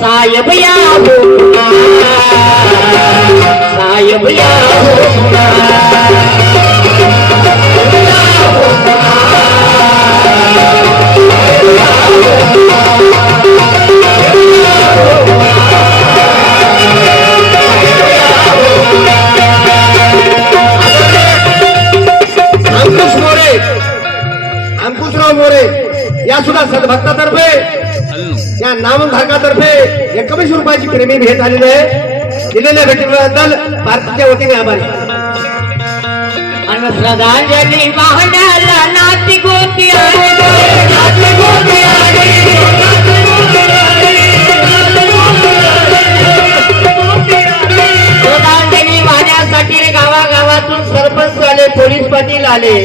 साहेब या हो साहेब या अंकुशराव मोरे या सुद्धा सद्भक्तातर्फे या नामधारकातर्फे 21 रुपयाची प्रेमी भेट आलेली आहे. दिलेल्या भेटीबद्दल पार्टीच्या वतीने आभारी. आणि श्रद्धांजली वाहण्याला नाती गोती आली नाती गोती आली श्रद्धांजली वाहण्यासाठी गावागावातून सरपंच आले, पोलीस पाटील आले,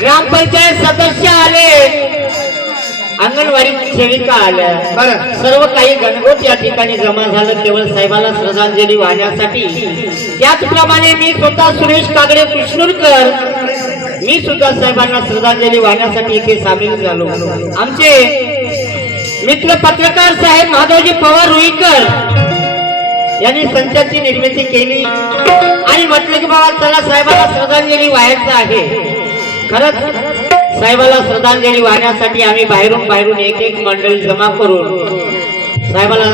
ग्रामपंचायत सदस्य आले, अंगणवाडी सेविका आल्या. सर्व काही गणगोत या ठिकाणी जमा झालं केवळ साहेबाला श्रद्धांजली वाहण्यासाठी. त्याचप्रमाणे मी स्वतः सुरेश कागडे कृष्णूरकर मी सुद्धा साहेबांना श्रद्धांजली वाहण्यासाठी इथे सामील झालो. आमचे मित्र पत्रकार साहेब माधवजी पवार रुईकर यांनी संचाची निर्मिती केली आणि म्हटलं की बाबा चला साहेबाला श्रद्धांजली वाहायचं आहे. खरंच साहेबाला श्रद्धांजली वाहण्यासाठी आम्ही बाहेरून एक मंडळी जमा करून साहेबाला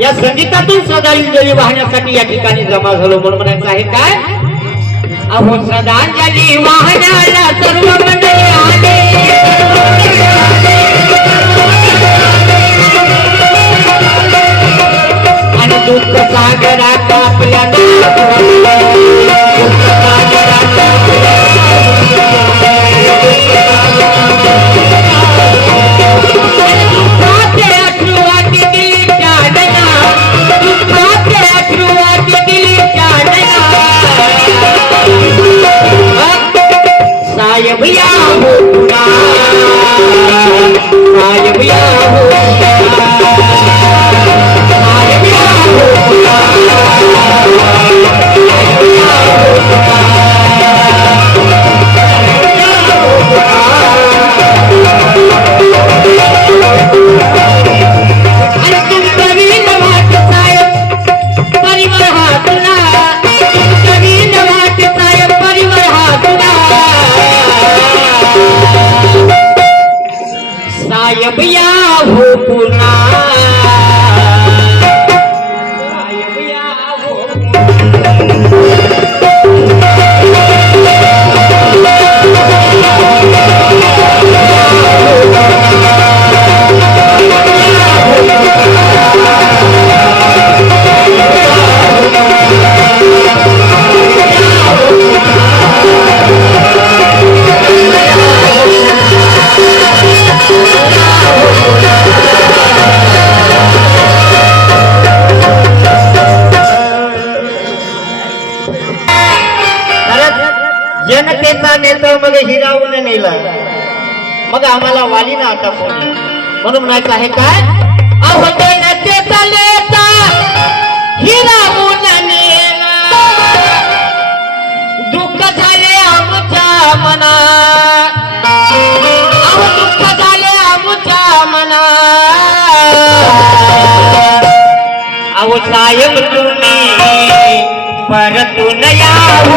या संगीतातून श्रद्धांजली वाहण्यासाठी या ठिकाणी जमा झालो. म्हणून म्हणायचं आहे काय, अहो श्रद्धांजली वाहण्याला सर्व मंडळी आले आणि दुःख सागरात आपल्या साहेब या हो साहेब या हो साहेब या साहेब या हो पुन्हा साहेब या हो जनतेचा नेता मग हिरावून नेला, मग आम्हाला वाली ना आता फोन. म्हणून म्हणायचं आहे काय, अहो जनतेचा नेता हिरावून नेला, दुःख झाले आमच्या मना, अहो दुःख झाले आमच्या मना, अहो साहेब तुम्ही परतून यावं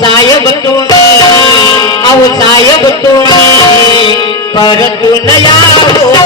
साहेब तुम्ही, अहो साहेब तुम्ही परतून यावं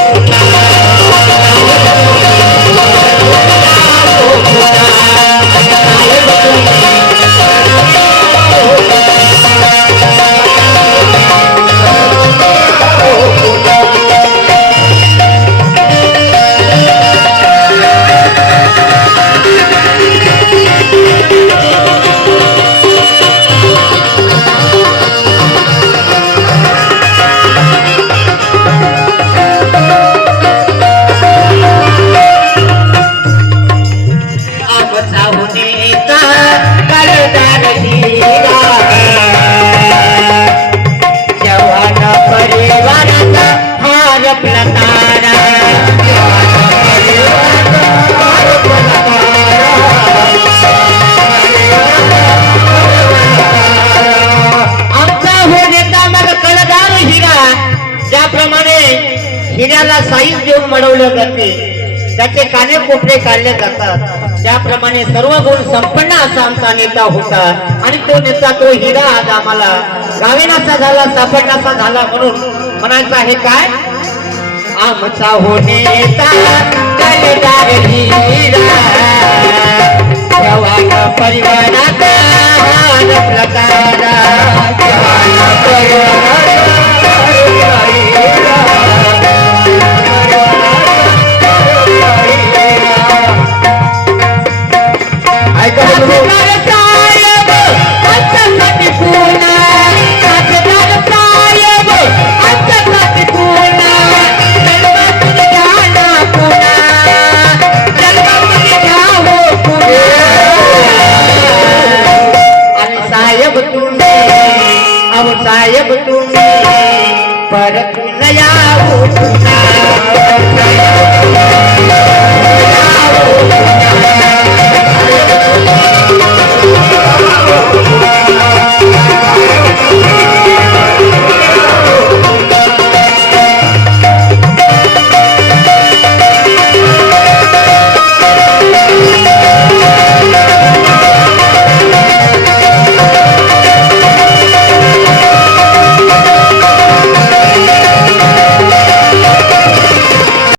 त्याचे काने कोपरे काढले जातात त्याप्रमाणे सर्व गुण संपन्न असा आमचा नेता होता आणि तो नेता तो हिरा आज आम्हाला गावेनाचा झाला सापडण्याचा झाला म्हणून म्हणायचं आहे काय आमचा हो नेता कलेदार हिरा जवान परिवाराचा हान प्रकारा जवान परिवाराचा ऐका बंधू, साहेब तुम्ही परत नया